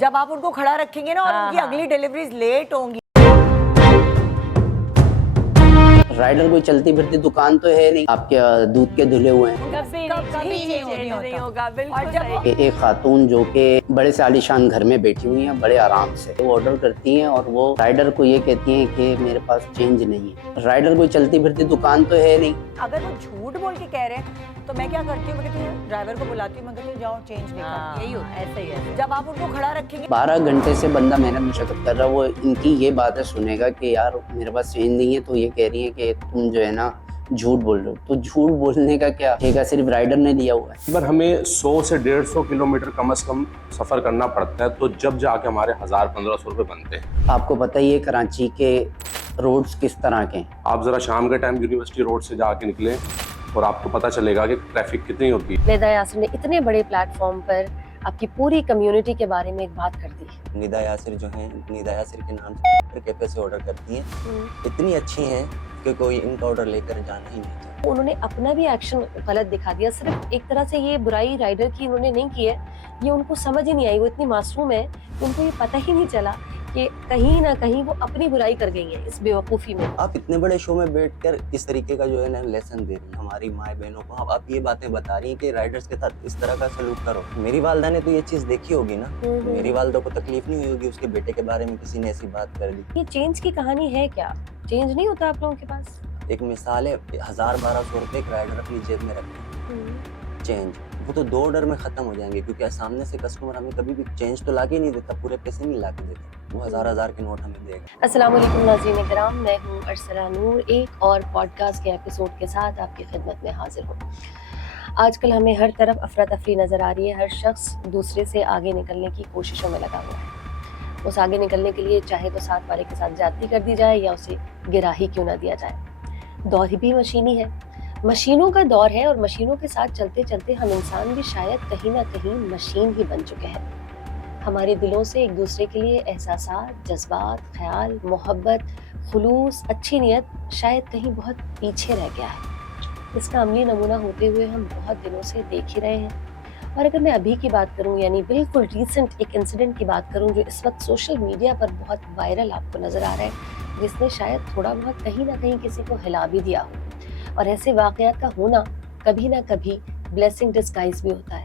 जब आप उनको खड़ा रखेंगे ना और उनकी अगली डिलीवरीज लेट होंगी। राइडर कोई चलती फिरती दुकान तो है नहीं, आपके दूध के धुले हुए हैं। कभी चेंज नहीं होगा। और जब एक खातून जो कि बड़े से आलीशान घर में बैठी हुई हैं, बड़े आराम से वो ऑर्डर करती हैं और वो राइडर को ये कहती हैं कि मेरे पास चेंज नहीं है। राइडर कोई चलती फिरती दुकान तो है नहीं। अगर वो झूठ बोल के कह रहे हैं तो मैं क्या करती हूँ, मैं कहती हूँ ड्राइवर को बुलाती हूँ, मैं कहती हूँ जाओ चेंज लेकर। यही होता है, ऐसा ही है। जब आप उनको खड़ा रखेंगे 12 घंटे से बंदा मेहनत मशक्कत कर रहा है, वो इनकी ये बातें सुनेगा कि यार मेरे पास चेंज नहीं है, तो ये कह रही है कि तुम जो है ना झूठ बोल रहे हो। तो झूठ बोलने का क्या ठेका सिर्फ राइडर ने दिया हुआ है। पर हमें 100 से 150 किलोमीटर कम से कम सफर करना पड़ता है, तो जब जाके हमारे 1000-1500 रुपए बनते हैं। आपको पता ही है कराची के रोड्स किस तरह के हैं। आप जरा शाम के टाइम यूनिवर्सिटी रोड से जाके निकलें और आपको पता चलेगा कि ट्रैफिक कितनी होती है। निदा यासिर ने इतने बड़े प्लेटफॉर्म पर आपकी पूरी कम्युनिटी के बारे में एक बात कर दी। निदा यासिर जो हैं, निदा यासिर के नाम से कैफे से ऑर्डर करती हैं। इतनी अच्छी हैं कि कोई इनका ऑर्डर लेकर जाना ही नहीं चाहता। उन्होंने अपना भी एक्शन गलत दिखा दिया। सिर्फ एक तरह से ये बुराई राइडर की उन्होंने नहीं की है, ये उनको समझ ही नहीं आई। वो इतनी मासूम है, उनको ये पता ही नहीं चला कि कहीं ना कहीं वो अपनी बुराई कर गई है इस बेवकूफ़ी में। आप इतने बड़े शो में बैठकर इस तरीके का जो है ना लेसन दे रही हैं हमारी माए बहनों को। आप ये बातें बता रही हैं कि राइडर्स के साथ इस तरह का सलूक करो। मेरी वालदा ने तो ये चीज देखी होगी ना, मेरी वालदा को तकलीफ नहीं हुई होगी उसके बेटे के बारे में किसी ने ऐसी बात कर दी। ये चेंज की कहानी है क्या? चेंज नहीं होता आप लोगों के पास? एक मिसाल है, 1000-1200 रुपए एक राइडर अपनी जेब में रखे चेंज, वो तो 2 ऑर्डर में खत्म हो जाएंगे, क्योंकि सामने से कस्टमर हमें कभी भी चेंज तो लाके नहीं देता, पूरे पैसे नहीं लाके देता, वो 1000-1000 के नोट हमें देगा। अस्सलाम वालेकुम नाज़रीन किराम, मैं हूँ अरसला नूर, एक और पॉडकास्ट के एपिसोड के साथ आपकी खिदमत में हाजिर हूँ। आजकल हमें हर तरफ अफरा तफरी नज़र आ रही है। हर शख्स दूसरे से आगे निकलने की कोशिशों में लगा हुआ है। उस आगे निकलने के लिए चाहे तो साथ वाले के साथ ज्यादती कर दी जाए या उसे गिरा ही क्यों ना दिया जाए। दौर ही भी मशीनी है, मशीनों का दौर है, और मशीनों के साथ चलते चलते हम इंसान भी शायद कहीं ना कहीं मशीन ही बन चुके हैं। हमारे दिलों से एक दूसरे के लिए एहसासात, जज्बात, ख्याल, मोहब्बत, खुलूस, अच्छी नीयत शायद कहीं बहुत पीछे रह गया है। इसका अमली नमूना होते हुए हम बहुत दिनों से देख ही रहे हैं। और अगर मैं अभी की बात करूं, यानी बिल्कुल रीसेंट एक इंसिडेंट की बात करूं जो इस वक्त सोशल मीडिया पर बहुत वायरल आपको नज़र आ रहा है, जिसने शायद थोड़ा बहुत कहीं ना कहीं किसी को हिला भी दिया हो। और ऐसे वाक़यात का होना कभी ना कभी ब्लेसिंग डिस्गाइज भी होता है,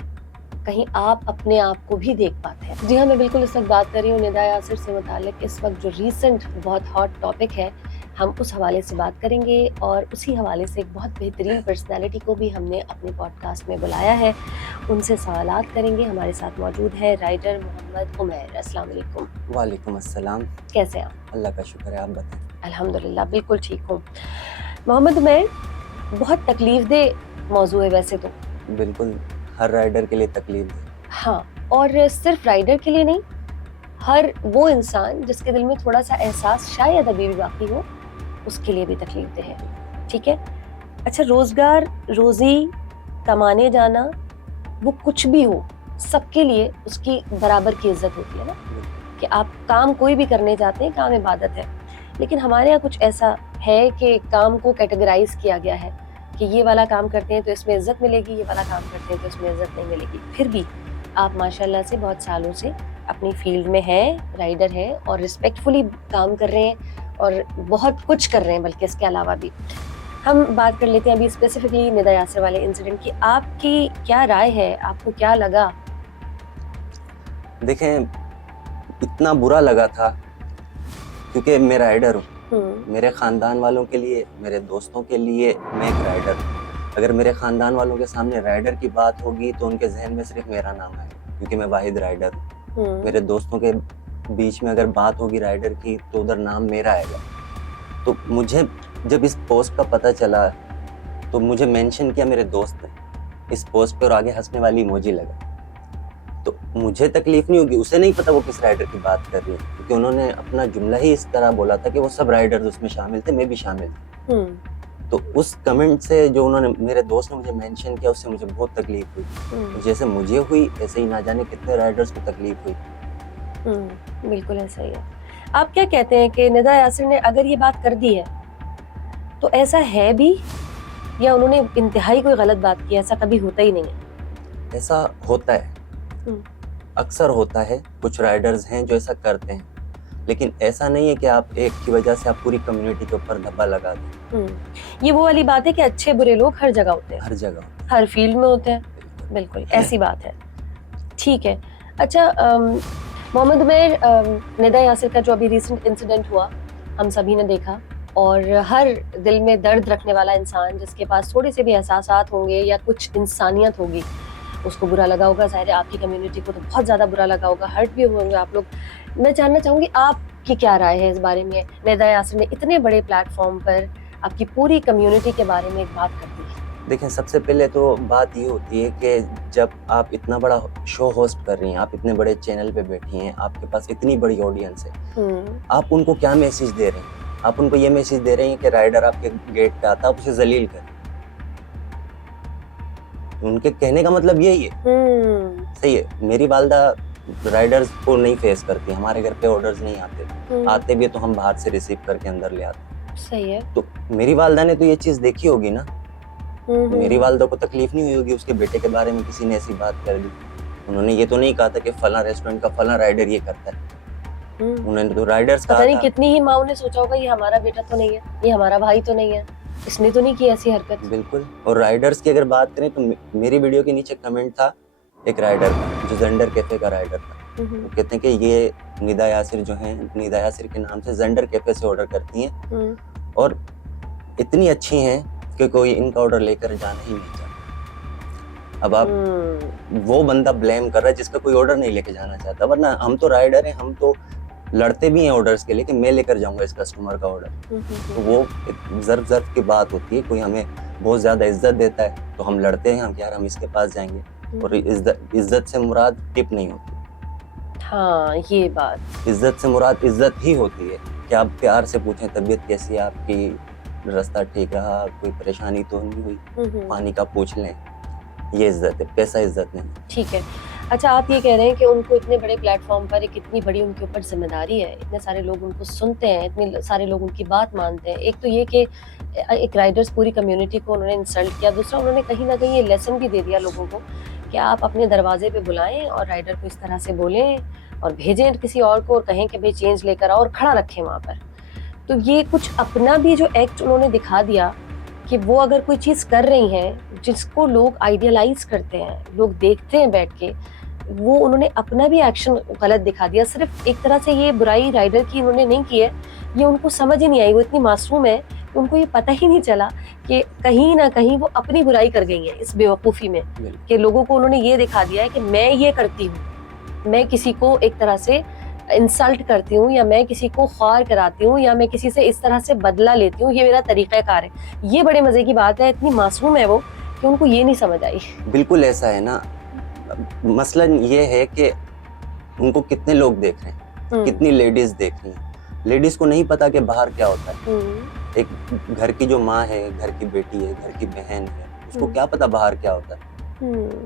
कहीं आप अपने आप को भी देख पाते हैं। जी हाँ, मैं बिल्कुल इस वक्त बात कर रही हूँ निदा यासिर से मुताल्लिक। इस वक्त जो रीसेंट बहुत हॉट टॉपिक है, हम उस हवाले से बात करेंगे, और उसी हवाले से एक बहुत बेहतरीन पर्सनालिटी को भी हमने अपने पॉडकास्ट में बुलाया है, उनसे सवालात करेंगे। हमारे साथ मौजूद है राइडर मोहम्मद उमैर। अस्सलाम वालेकुम। वालेकुम अस्सलाम। कैसे हैं आप? अल्लाह का शुक्र है, आप बताएं। अल्हम्दुलिल्लाह बिल्कुल ठीक हूँ। मोहम्मद उमैर, बहुत तकलीफ दे मौजू है वैसे तो। बिल्कुल, हर राइडर के लिए तकलीफ है। हाँ, और सिर्फ राइडर के लिए नहीं, हर वो इंसान जिसके दिल में थोड़ा सा एहसास शायद अभी भी बाकी हो, उसके लिए भी तकलीफ दे है। ठीक है, अच्छा, रोजगार, रोजी, कमाने जाना, वो कुछ भी हो, सबके लिए उसकी बराबर की इज्जत होती है ना। कि आप काम कोई भी करने जाते हैं, काम इबादत है, लेकिन हमारे यहाँ कुछ ऐसा है कि काम को कैटेगराइज किया गया है कि ये वाला काम करते हैं तो इसमें इज्जत मिलेगी, ये वाला काम करते हैं तो इसमें इज्जत नहीं मिलेगी। फिर भी आप माशाल्लाह से बहुत सालों से अपनी फील्ड में हैं, राइडर हैं, और रिस्पेक्टफुली काम कर रहे हैं और बहुत कुछ कर रहे हैं, बल्कि इसके अलावा भी। हम बात कर लेते हैं अभी स्पेसिफिकली निदा यासिर वाले इंसिडेंट की। आपकी क्या राय है, आपको क्या लगा? देखें, इतना बुरा लगा था क्योंकि मैं राइडर हूँ। मेरे ख़ानदान वालों के लिए, मेरे दोस्तों के लिए मैं एक राइडर हूँ। अगर मेरे ख़ानदान वालों के सामने राइडर की बात होगी तो उनके जहन में सिर्फ मेरा नाम आएगा, क्योंकि मैं वाहिद राइडर हूँ। मेरे दोस्तों के बीच में अगर बात होगी राइडर की तो उधर नाम मेरा आएगा। तो मुझे जब इस पोस्ट का पता चला तो मुझे मेंशन किया मेरे दोस्त ने इस पोस्ट पर, और आगे हंसने वाली इमोजी लगा। तो मुझे तकलीफ नहीं होगी, उसे नहीं पता वो किस राइडर की बात कर रही है, क्योंकि उन्होंने अपना जुमला ही इस तरह बोला था कि वो सब राइडर्स उसमें शामिल थे, मैं भी शामिल था। तो उस कमेंट से जो उन्होंने, मेरे दोस्त ने मुझे मेंशन किया, उससे मुझे बहुत तकलीफ हुई। जैसे मुझे हुई ऐसे ही ना जाने कितने राइडर्स को तकलीफ हुई। बिल्कुल ऐसा ही है। आप क्या कहते हैं कि निदा यासिर ने अगर ये बात कर दी है तो ऐसा है भी, या उन्होंने इंतहाई कोई गलत बात की? ऐसा कभी होता ही नहीं है। ऐसा होता है, अक्सर होता है, कुछ राइडर्स हैं जो ऐसा करते हैं, लेकिन ऐसा नहीं है कि आप एक की वजह से आप पूरी कम्युनिटी के ऊपर धब्बा लगा दें। ये वो वाली बात है कि अच्छे बुरे लोग हर जगह होते हैं, हर जगह, हर फील्ड में होते हैं। बिल्कुल ऐसी बात है। ठीक है। अच्छा मोहम्मद उमैर, निदा यासिर का जो अभी रिसेंट इंसिडेंट हुआ हम सभी ने देखा, और हर दिल में दर्द रखने वाला इंसान जिसके पास थोड़े से भी एहसासात होंगे या कुछ इंसानियत होगी, उसको बुरा लगा होगा। ज़ाहिर है आपकी कम्युनिटी को तो बहुत ज़्यादा बुरा लगा होगा, हर्ट भी हुए होंगे आप लोग। मैं जानना चाहूँगी आपकी क्या राय है इस बारे में। निदा यासिर ने इतने बड़े प्लेटफॉर्म पर आपकी पूरी कम्युनिटी के बारे में एक बात कर दी। देखें, सबसे पहले तो बात ये होती है कि जब आप इतना बड़ा शो होस्ट कर रही हैं, आप इतने बड़े चैनल पे बैठी हैं, आपके पास इतनी बड़ी ऑडियंस है, आप उनको क्या मैसेज दे रहे हैं? आप उनको ये मैसेज दे रहे हैं कि राइडर आपके गेट पे आता है, आप उसे जलील करें। उनके कहने का मतलब यही है। सही है, मेरी वालदा राइडर्स को नहीं फेस करती, हमारे घर पे ऑर्डर्स नहीं आते, आते भी तो हम बाहर से रिसीव करके अंदर ले आते। सही है। तो मेरी वालदा ने तो ये चीज देखी होगी ना। मेरी वालदा को तकलीफ नहीं हुई होगी उसके बेटे के बारे में किसी ने ऐसी बात कर दी। उन्होंने ये तो नहीं कहा था कि फला रेस्टोरेंट का फला राइडर ये करता है। उन्होंने तो राइडर्स कहा पता नहीं था। कितनी ही माँ ने सोचा होगा ये हमारा बेटा तो नहीं है, ये हमारा भाई तो नहीं है, इसने तो नहीं की ऐसी हरकत। बिल्कुल। और राइडर्स की अगर बात करें तो मेरी वीडियो के नीचे कमेंट था एक राइडर का, जो जेंडर कैफे का राइडर था। वो कहते हैं कि ये निदा यासिर जो है, निदा यासिर के नाम से जेंडर कैफे से ऑर्डर करती हैं और इतनी अच्छी हैं कि कोई इनका ऑर्डर लेकर जाना ही नहीं चाहता। अब आप वो बंदा ब्लेम कर रहा है जिसका कोई ऑर्डर नहीं लेके जाना चाहता, वरना हम तो राइडर हैं, हम तो लड़ते भी हैं ऑर्डर्स के लिए कि मैं लेकर जाऊंगा इस कस्टमर का ऑर्डर। तो वो ज़र्फ की बात होती है। कोई हमें बहुत ज्यादा इज्जत देता है तो हम लड़ते हैं, हम यार हम इसके पास जाएंगे। और इज्जत से मुराद टिप नहीं होती। हाँ, ये बात, इज्जत से मुराद इज्जत ही होती है कि आप प्यार से पूछें तबीयत कैसी है आपकी, रास्ता ठीक रहा, कोई परेशानी तो नहीं हुई, पानी का पूछ लें। ये इज्जत है, पैसा इज्जत नहीं। ठीक है। अच्छा, आप ये कह रहे हैं कि उनको इतने बड़े प्लेटफॉर्म पर एक इतनी बड़ी उनके ऊपर जिम्मेदारी है, इतने सारे लोग उनको सुनते हैं, इतने सारे लोग उनकी बात मानते हैं। एक तो ये कि एक राइडर्स पूरी कम्युनिटी को उन्होंने इंसल्ट किया, दूसरा उन्होंने कहीं ना कहीं ये लेसन भी दे दिया लोगों को कि आप अपने दरवाजे पे बुलाएं और राइडर को इस तरह से बोलें और भेजें किसी और को और कहें कि भाई चेंज लेकर आओ और खड़ा रखें वहाँ पर। तो ये कुछ अपना भी जो एक्ट उन्होंने दिखा दिया कि वो अगर कोई चीज़ कर रही हैं जिसको लोग आइडियलाइज करते हैं, लोग देखते हैं बैठ के, वो उन्होंने अपना भी एक्शन गलत दिखा दिया। सिर्फ एक तरह से ये बुराई राइडर की उन्होंने नहीं की है, ये उनको समझ ही नहीं आई। वो इतनी मासूम है कि उनको ये पता ही नहीं चला कि कहीं ना कहीं वो अपनी बुराई कर गई है इस बेवकूफ़ी में, कि लोगों को उन्होंने ये दिखा दिया है कि मैं ये करती हूँ, मैं किसी को एक तरह से इंसल्ट करती हूँ या मैं किसी को ख्वार कराती हूँ या मैं किसी से इस तरह से बदला लेती हूँ, ये मेरा तरीक़ाकार है। ये बड़े मज़े की बात है, इतनी मासूम है वो कि उनको ये नहीं समझ आई। बिल्कुल ऐसा है ना। मसलन ये है कि उनको कितने लोग देख रहे हैं, कितनी लेडीज देख रही हैं। लेडीज को नहीं पता कि बाहर क्या होता है। एक घर की जो माँ है, घर की बेटी है, घर की बहन है, उसको क्या पता बाहर क्या होता है।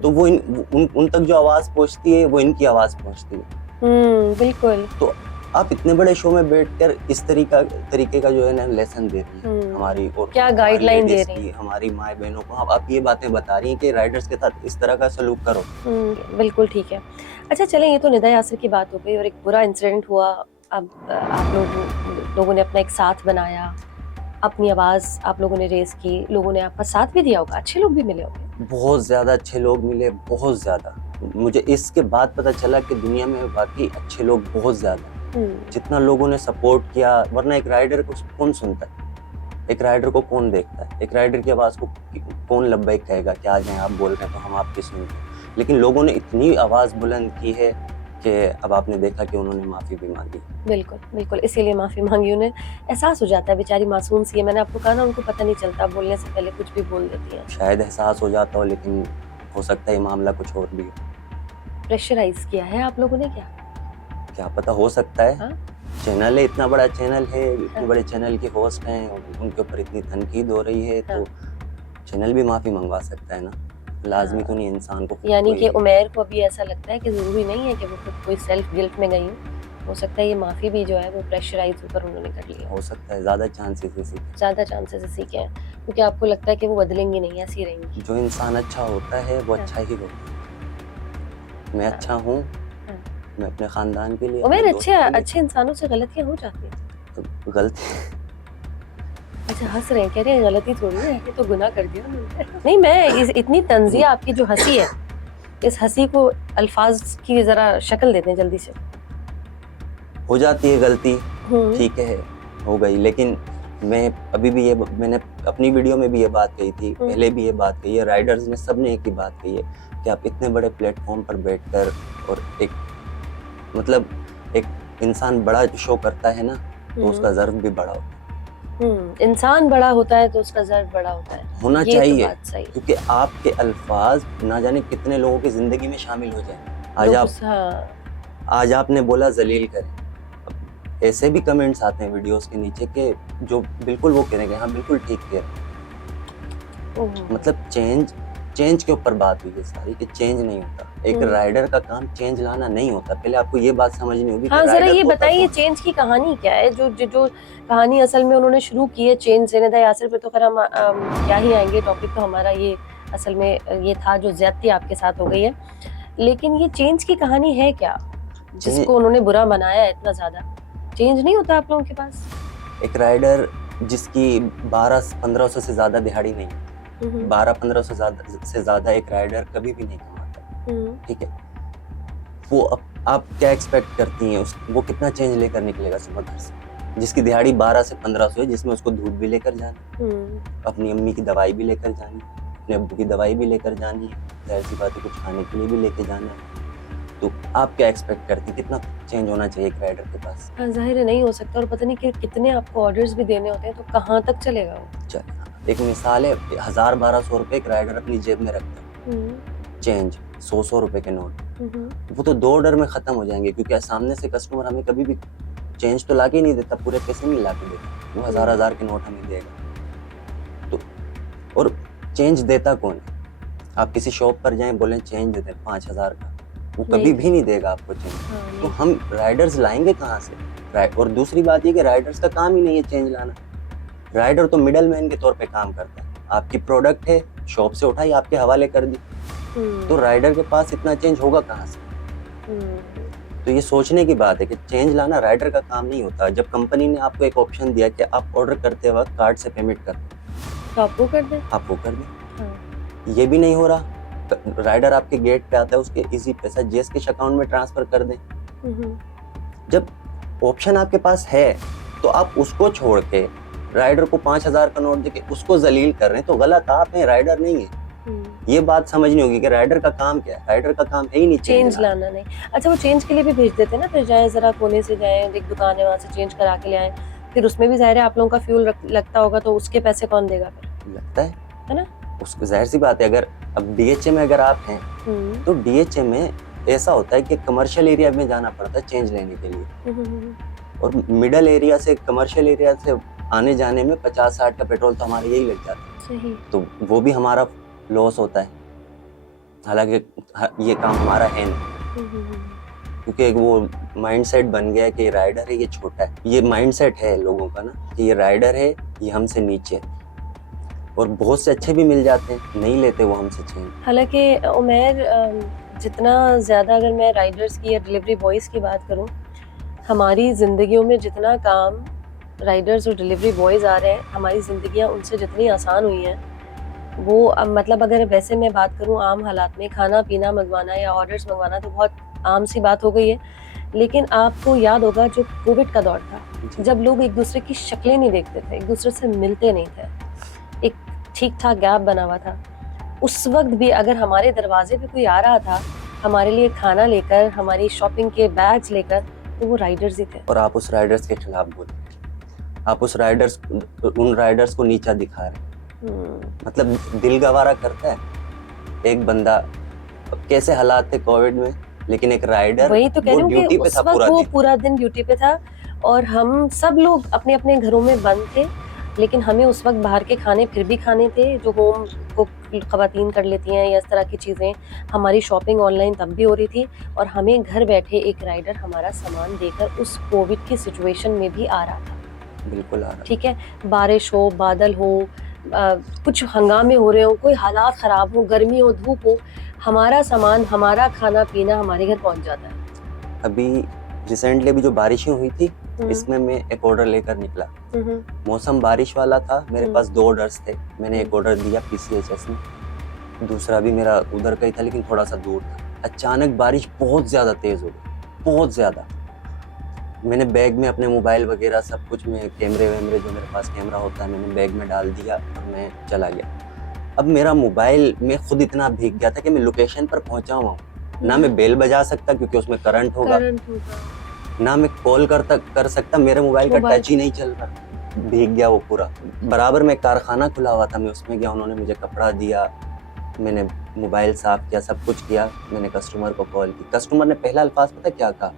तो वो उन तक जो आवाज पहुंचती है वो इनकी आवाज पहुंचती है। बिल्कुल। तो आप इतने बड़े शो में बैठकर इस तरीके का जो है ना लेसन दे रही है हमारी, और क्या गाइडलाइन दे रही है हमारी माँ बहनों को। आप ये बातें बता रही हैं कि राइडर्स के साथ इस तरह का सलूक करो। बिल्कुल ठीक है। अच्छा चलें, ये तो निदा यासिर की बात हो गई और एक बुरा इंसिडेंट हुआ। अब आप लोगों ने अपना एक साथ बनाया, अपनी आवाज़ आप लोगों ने रेस की, लोगों ने आपका साथ भी दिया होगा, अच्छे लोग भी मिले होंगे। बहुत ज़्यादा अच्छे लोग मिले, बहुत ज़्यादा। मुझे इसके बाद पता चला कि दुनिया में वाकई अच्छे लोग बहुत ज़्यादा, जितना लोगों ने सपोर्ट किया। वरना एक राइडर को कौन सुनता है, एक राइडर को कौन देखता है, एक राइडर की आवाज़ को कौन लब्बैक कहेगा कि आ जाएं आप बोल रहे हैं तो हम आपकी सुनते हैं। लेकिन लोगों ने इतनी आवाज़ बुलंद की है कि अब आपने देखा कि उन्होंने माफ़ी भी मांगी। बिल्कुल बिल्कुल, इसीलिए माफ़ी मांगी। उन्हें एहसास हो जाता है, बेचारी मासूम सी है। मैंने आपको कहा ना, उनको पता नहीं चलता, बोलने से पहले कुछ भी बोल देती है। शायद एहसास हो जाता हो, लेकिन हो सकता है ये मामला कुछ और भी हो। प्रेशराइज किया है आप लोगों ने क्या पता, हो सकता है। हाँ? चैनल है, इतना बड़ा चैनल है, इतने बड़े चैनल के होस्ट हैं, उनके ऊपर इतनी तनकीद हो रही है, तो चैनल भी माफ़ी मंगवा सकता है ना। लाजमी तो नहीं इंसान को। यानी कि उमैर को भी ऐसा लगता है कि ज़रूरी नहीं है कि वो खुद कोई सेल्फ गिल्ट में गई हो सकता है ये माफ़ी भी जो है वो प्रेशराइज होकर उन्होंने कर लिया। हो सकता है, ज़्यादा चांसेस सीखे हैं, क्योंकि आपको लगता है कि वो बदलेंगी नहीं, ऐसी रहेंगी। जो इंसान अच्छा होता है वो अच्छा ही होता है। मैं अच्छा हूँ मैं अपने खानदान के लिए, उमर, अपने अच्छे दोस्तों के लिए। अच्छे इंसानों से गलतियां हो जाती हैं। तो गलती अच्छा हंस रहे हैं, कह रहे हैं गलती थोड़ी है, ये तो गुनाह कर दिया उन्होंने। नहीं, मैं इतनी तंजिया आपकी जो हंसी है, इस हंसी को अल्फाज की जरा शक्ल देते हैं जल्दी से। हो जाती है गलती, ठीक है, हो गई। लेकिन मैं अभी भी मैंने अपनी वीडियो में भी ये बात कही थी, पहले भी ये बात कही है, राइडर्स ने सबने एक ही बात कही है कि आप इतने बड़े प्लेटफॉर्म पर बैठकर और एक इंसान बड़ा शो करता है ना, तो उसका ज़र्व भी बड़ा होता है। इंसान बड़ा होता है तो उसका ज़र्व बड़ा होता है, होना ये चाहिए, तो बात सही है। क्योंकि आपके अल्फाज ना जाने कितने लोगों की जिंदगी में शामिल हो जाए। आज आपने बोला जलील करें, ऐसे भी कमेंट्स आते हैं वीडियोस के नीचे के जो बिल्कुल वो करेंगे, हाँ बिल्कुल ठीक है। मतलब चेंज के ऊपर बात हुई है सारी, कि चेंज नहीं होता, एक राइडर का काम चेंज लाना नहीं होता। पहले आपको ये बात समझनी होगी। हाँ, जरा ये बताइए चेंज की कहानी क्या है, जो कहानी असल में उन्होंने शुरू की है चेंज। ज़ैनब यासिर पे तो खैर हम क्या ही आएंगे, टॉपिक तो हमारा ये असल में ये था जो ज्यादती आपके साथ हो गई है, लेकिन ये चेंज की कहानी है क्या जिसको उन्होंने बुरा बनाया है इतना ज्यादा? चेंज नहीं होता आप लोगों के पास? एक राइडर जिसकी 1200-1500 से ज्यादा दिहाड़ी नहीं, 1200-1500 से ज्यादा एक राइडर कभी भी नहीं कमाता, ठीक है। वो आप क्या एक्सपेक्ट करती हैं, वो कितना चेंज लेकर निकलेगा सुबह घर से, जिसकी दिहाड़ी 12 से 1500 है, जिसमें उसको दूध भी लेकर जाना, अपनी अम्मी की दवाई भी लेकर जानी, अपने अब्बू की दवाई भी लेकर जानी है, जाहिर सी बात है कुछ खाने के लिए भी लेके जाना है। तो आप क्या एक्सपेक्ट करती, कितना चेंज होना चाहिए एक राइडर के पास? हाँ, जाहिर है नहीं हो सकता, और पता नहीं कि कितने आपको ऑर्डर्स भी देने होते हैं, तो कहाँ तक चलेगा वो? चल एक मिसाल है, 1000-1200 रुपए एक राइडर अपनी जेब में रखता है, चेंज 100-100 रुपए के नोट, वो तो 2 ऑर्डर में खत्म हो जाएंगे, क्योंकि सामने से कस्टमर हमें कभी भी चेंज तो लाके नहीं देता, पूरे पैसे नहीं लाके देता, वो 1000-1000 के नोट हमें देगा। तो और चेंज देता कौन है? आप किसी शॉप पर जाएं, बोलें चेंज देते 5000 का, वो कभी भी नहीं देगा आपको चेंज। तो हम राइडर्स लाएंगे कहाँ से? और दूसरी बात ये कि राइडर्स का काम ही नहीं है चेंज लाना। राइडर तो मिडल मैन के तौर पे काम करता है। आपकी प्रोडक्ट है, शॉप से उठाई, आपके हवाले कर दी, तो राइडर के पास इतना चेंज होगा कहाँ से? तो ये सोचने की बात है कि चेंज लाना राइडर का काम नहीं होता। जब कंपनी ने आपको एक ऑप्शन दिया कि आप ऑर्डर करते वक्त कार्ड से पेमेंट कर, तो आप वो कर दें, आप वो कर दें। ये भी नहीं हो रहा, राइडर आपके गेट पे आता है, उसके इजी पैसा जेस के अकाउंट में ट्रांसफर कर दें। जब ऑप्शन आपके पास है तो आप उसको छोड़ के राइडर को 5000 का नोट देके उसको जलील कर रहे हैं, तो गलत आप हैं, राइडर नहीं है। ये बात समझनी होगी कि राइडर का काम क्या है। राइडर का काम है ही नहीं चेंज लाना नहीं। अच्छा, वो चेंज के लिए भी भेज देते हैं ना, फिर जाए जरा कोने से जाए, एक दुकान है वहाँ से चेंज करा के ले आए, फिर उसमें भी जाहिर है आप लोगों का फ्यूल लगता होगा, तो उसके पैसे कौन देगा फिर? लगता है ना, उसको जाहिर सी बात है। अगर अब डीएचए में अगर आप हैं, तो डीएचए में ऐसा होता है कि कमर्शियल एरिया में जाना पड़ता है चेंज लेने के लिए, और मिडल एरिया से कमर्शियल एरिया से आने जाने में 50-60 का पेट्रोल तो हमारा यही लग जाता है। सही। तो वो भी हमारा लॉस होता है, हालांकि ये काम हमारा है नहीं, क्योंकि एक वो माइंडसेट बन गया है कि ये राइडर है, ये छोटा है। ये माइंडसेट है लोगों का ना कि ये राइडर है, ये हमसे नीचे है, और बहुत से अच्छे भी मिल जाते हैं, नहीं लेते वो हमसे चेंज। हालांकि उमर, जितना ज़्यादा अगर मैं राइडर्स की या डिलीवरी बॉयज़ की बात करूं, हमारी ज़िंदगियों में जितना काम राइडर्स और डिलीवरी बॉयज़ आ रहे हैं, हमारी ज़िंदगियां उनसे जितनी आसान हुई हैं, वो मतलब अगर वैसे मैं बात करूं आम हालात में, खाना पीना मंगवाना या ऑर्डर्स मंगवाना तो बहुत आम सी बात हो गई है। लेकिन आपको याद होगा जो कोविड का दौर था, जब लोग एक दूसरे की शक्लें नहीं देखते थे, एक दूसरे से मिलते नहीं थे, एक ठीक ठाक गैप बना हुआ था, उस वक्त भी अगर हमारे दरवाजे पे कोई आ रहा था हमारे लिए खाना लेकर, हमारी शॉपिंग के बैग्स लेकर, तो वो राइडर्स ही थे। और आप उस राइडर्स के खिलाफ बोल, आप उस राइडर्स, उन राइडर्स को नीचा दिखा रहे, मतलब दिल गवारा करता है। एक बंदा, कैसे हालात थे कोविड में, लेकिन एक राइडर वही तो कह रही हूँ कि उस वक्त वो पूरा दिन ड्यूटी पे था, और हम सब लोग अपने अपने घरों में बंद थे, लेकिन हमें उस वक्त बाहर के खाने फिर भी खाने थे, जो होम को ख़वातीन कर लेती हैं या इस तरह की चीज़ें। हमारी शॉपिंग ऑनलाइन तब भी हो रही थी, और हमें घर बैठे एक राइडर हमारा सामान देकर उस कोविड की सिचुएशन में भी आ रहा था। बिल्कुल आ रहा। ठीक है, बारिश हो, बादल हो, कुछ हंगामे हो रहे हो, कोई हालात ख़राब हो, गर्मी हो, धूप हो, हमारा सामान, हमारा खाना पीना हमारे घर पहुंच जाता है। अभी रिसेंटली भी जो बारिशें हुई थी इसमें मैं एक ऑर्डर लेकर निकला। मौसम बारिश वाला था, मेरे पास 2 ऑर्डर्स थे। मैंने एक ऑर्डर दिया PCHS में, दूसरा भी मेरा उधर का ही था लेकिन थोड़ा सा दूर था। अचानक बारिश बहुत ज़्यादा तेज़ हो गई, बहुत ज़्यादा। मैंने बैग में अपने मोबाइल वगैरह सब कुछ में कैमरे वैमरे, जो मेरे पास कैमरा होता है, मैंने बैग में डाल दिया और मैं चला गया। अब मेरा मोबाइल में खुद इतना भीग गया था कि मैं लोकेशन पर पहुंचा हुआ हूँ। ना मैं बेल बजा सकता क्योंकि उसमें करंट होगा, ना मैं कॉल कर सकता, मेरे मोबाइल का टच ही नहीं चल रहा, भीग गया वो पूरा। बराबर में कारखाना खुला हुआ था, मैं उसमें गया, उन्होंने मुझे कपड़ा दिया, मैंने मोबाइल साफ किया, सब कुछ किया। मैंने कस्टमर को कॉल की, कस्टमर ने पहला अल्फाज पता क्या कहा?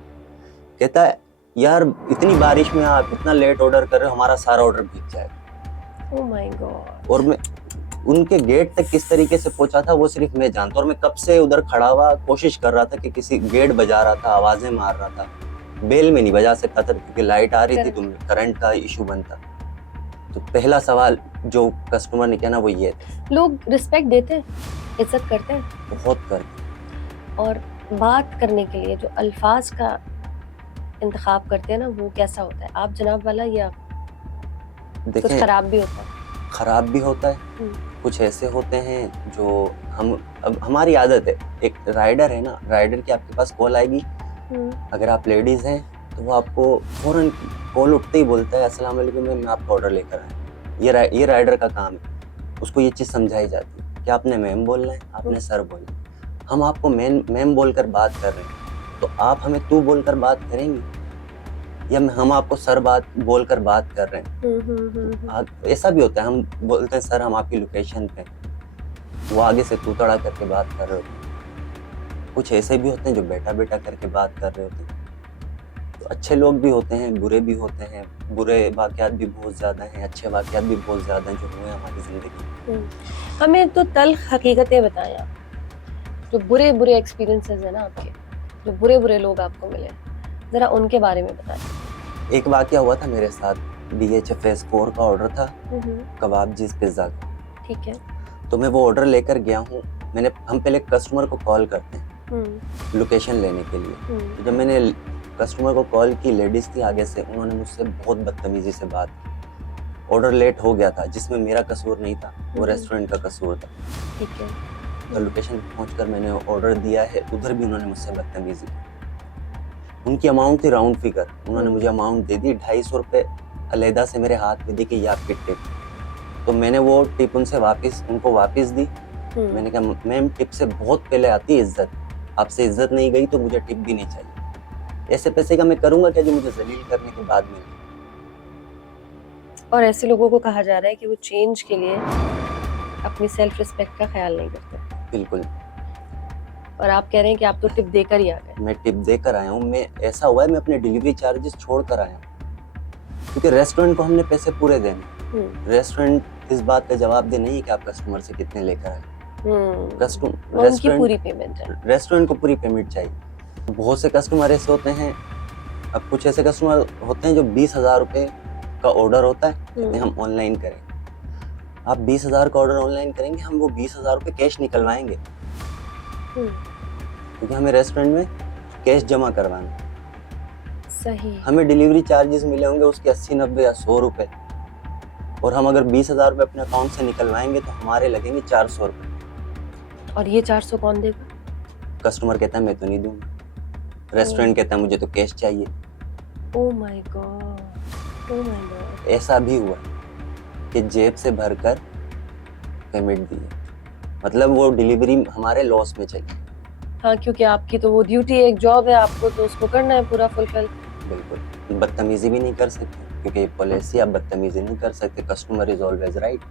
कहता है यार इतनी बारिश में आप इतना लेट ऑर्डर कर रहे हो, हमारा सारा ऑर्डर भीग जाएगा। Oh my God. और मैं उनके गेट तक किस तरीके से पहुंचा था वो सिर्फ मैं जानता, और मैं कब से उधर खड़ा हुआ कोशिश कर रहा था कि किसी गेट बजा रहा था, आवाजें मार रहा था, बेल में नहीं बजा सकता था क्योंकि लाइट आ रही थी तो करंट का इशू बनता। तो पहला सवाल जो कस्टमर ने किया ना वो ये था। लोग रिस्पेक्ट देते हैं, इज्जत करते हैं, बहुत करते। और बात करने के लिए जो अल्फाज का इंतखाब करते हैं ना, वो कैसा होता है आप जनाब वाला, या कुछ देखें खराब भी होता है? खराब भी होता है, कुछ ऐसे होते हैं जो हम, अब हमारी आदत है, एक राइडर है ना, राइडर की आपके पास कॉल आएगी, अगर आप लेडीज हैं तो वो आपको फौरन कॉल उठते ही बोलता है अस्सलाम वालेकुम मैं आपका ऑर्डर लेकर आया। ये राइडर का काम है, उसको ये चीज़ समझाई जाती है कि आपने मैम बोलना है, आपने सर बोलना है। हम आपको मैम बोलकर बात कर रहे हैं तो आप हमें तू बोलकर बात करेंगे, या हम आपको सर बोलकर बात कर रहे हैं। ऐसा भी होता है, हम बोलते हैं सर हम आपकी लोकेशन पे, वो आगे से तू तड़ा करके बात कर रहे होते हैं। कुछ ऐसे भी होते हैं जो बेटा बेटा करके बात कर रहे होते हैं। तो अच्छे लोग भी होते हैं, बुरे भी होते हैं, बुरे वाक़यात भी बहुत ज़्यादा हैं, अच्छे वाक़यात भी बहुत ज़्यादा हैं जो हुए हमारी ज़िंदगी। हमें तो तल्ख हकीकतें बताएं आप, जो बुरे बुरे एक्सपीरियंसेस हैं ना आपके, जो बुरे बुरे लोग आपको मिले, ज़रा उनके बारे में बताएं। एक वाक़या हुआ था मेरे साथ, DHFS 4 का ऑर्डर था, कबाब जीज पिज़्ज़ा का। ठीक है। तो मैं वो ऑर्डर लेकर गया हूँ। हम पहले कस्टमर को कॉल करते हैं लोकेशन लेने के लिए। तो जब मैंने कस्टमर को कॉल की, लेडीज़ थी आगे से, उन्होंने मुझसे बहुत बदतमीजी से बात की। ऑर्डर लेट हो गया था जिसमें मेरा कसूर नहीं था, वो रेस्टोरेंट का कसूर था। ठीक है। तो लोकेशन पहुंचकर मैंने ऑर्डर दिया है, उधर भी उन्होंने मुझसे बदतमीजी की। उनकी अमाउंट थी राउंड फिगर, उन्होंने मुझे अमाउंट दे दी, 250 रुपये अलहदा से मेरे हाथ में दी कि ये आपकी टिप। तो मैंने वो टिप उनको वापस दी। मैंने कहा मैम टिप से बहुत पहले आती है इज्जत, आपसे इज्जत नहीं गई तो मुझे टिप भी नहीं चाहिए। ऐसे पैसे का मैं करूंगा क्या जो मुझे जलील करने के बाद मिले। और ऐसे लोगों को कहा जा रहा है कि वो चेंज के लिए अपनी सेल्फ रिस्पेक्ट का ख्याल नहीं करते। बिल्कुल। और आप कह रहे हैं कि आप तो टिप देकर ही आ गए। मैं टिप देकर आया हूँ। मैं ऐसा हुआ है मैं अपने डिलीवरी चार्जेस छोड़ कर आया हूँ क्योंकि रेस्टोरेंट को हमने पैसे पूरे देने। रेस्टोरेंट इस बात का जवाब दे नहीं है कि आप कस्टमर से कितने लेकर आए। पूरी पेमेंट है, रेस्टोरेंट को पूरी पेमेंट चाहिए। बहुत से कस्टमर ऐसे होते हैं, अब कुछ ऐसे कस्टमर होते हैं जो 20,000 रुपये का ऑर्डर होता है, हम ऑनलाइन करें। आप 20,000 का ऑर्डर ऑनलाइन करेंगे, हम वो 20,000 रुपये कैश निकलवाएंगे क्योंकि हमें रेस्टोरेंट में कैश जमा करवाना। सही। हमें डिलीवरी चार्जेस मिले होंगे उसके 80, 90 या 100 रुपये, और हम अगर 20,000 रुपये अपने अकाउंट से निकलवाएंगे तो हमारे लगेंगे 400 रुपये। और ये 400 कौन देगा? कस्टमर कहता है मैं तो नहीं दूंगा, रेस्टोरेंट कहता है मुझे तो कैश चाहिए। Oh my God, oh my God. ऐसा भी हुआ कि जेब से भरकर पेमेंट दी, मतलब वो डिलीवरी हमारे लॉस में चली। हाँ, क्योंकि आपकी तो वो ड्यूटी है, एक जॉब है, आपको तो उसको करना है पूरा फुलफिल। बिल्कुल। बदतमीजी भी नहीं कर सकते क्योंकि पॉलिसी, आप बदतमीजी नहीं कर सकते। Customer is always right.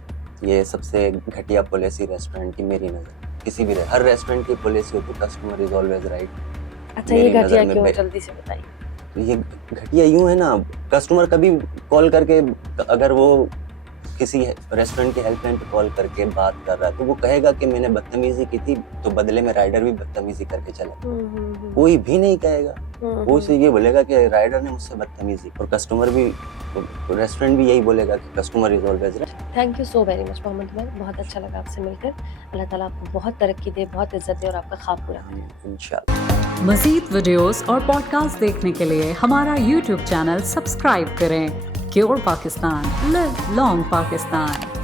ये सबसे घटिया पॉलिसी रेस्टोरेंट की मेरी नज़र। किसी भी हर रेस्टोरेंट की पॉलिसी होती है कस्टमर इज ऑलवेज राइट। अच्छा, ये घटिया क्यों है? जल्दी से बताइए। ये घटिया यूं है ना, कस्टमर कभी कॉल करके अगर वो किसी रेस्टोरेंट के हेल्पलाइन पे कॉल करके बात कर रहा है तो वो कहेगा कि मैंने बदतमीजी की थी, तो बदले में राइडर भी बदतमीजी करके चला। कोई भी नहीं कहेगा, वो सिर्फ ये बोलेगा कि राइडर ने मुझसे बदतमीजी, और कस्टमर भी, रेस्टोरेंट भी यही बोलेगा कि customer is always right. Thank you so very much Mohammed भाई, बहुत अच्छा लगा आपसे मिलकर। अल्लाह ताला आपको बहुत तरक्की दे, बहुत इज्जत दे और आपका ख्वाब पूरा करे इंशाल्लाह। मज़ीद वीडियोस और पॉडकास्ट देखने के लिए हमारा YouTube चैनल सब्सक्राइब करें। Cure Pakistan, live long Pakistan.